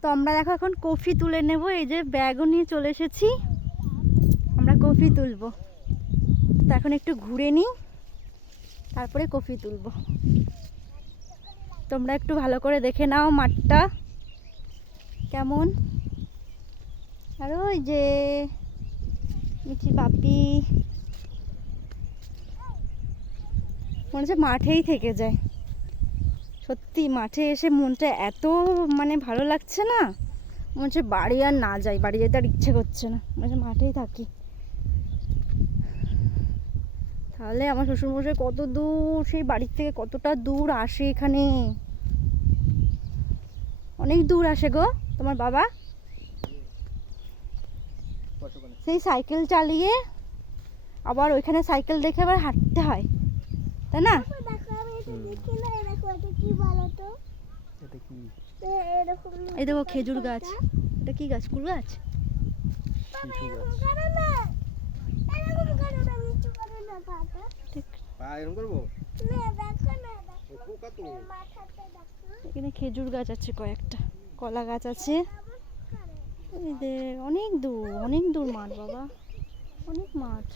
তো আমরা দেখো এখন কফি তুলে নেব। এই যে ব্যাগও নিয়ে চলে এসেছি, আমরা কফি তুলবো। তো এখন একটু ঘুরে নিই, তারপরে কফি তুলবো। তোমরা একটু ভালো করে দেখে নাও মাঠটা কেমন। আর ওই যে মিঠি বাপি মনে হচ্ছে মাঠেই থেকে যায়। সত্যি মাঠে এসে মনটা এত মানে ভালো লাগছে না, মনে হচ্ছে বাড়ি আর না যাই, বাড়ি যেতে আর ইচ্ছে করছে না, মনে হচ্ছে মাঠেই থাকি। তাহলে আমার শ্বশুরমশাই কত দূর, সেই বাড়ির থেকে কতটা দূর আসে এখানে, অনেক দূর আসে গো তোমার বাবা। সেই সাইকেল চালিয়ে আবার ওইখানে সাইকেল দেখে আবার হাঁটতে হয়, তাই না? এই দেখো খেজুর গাছ, এটা কি গাছ? কুল গাছ? এখানে খেজুর গাছ আছে কয়েকটা, কলা গাছ আছে। অনেক দূর, অনেক দূর মাঠ বাবা, অনেক মাঠ।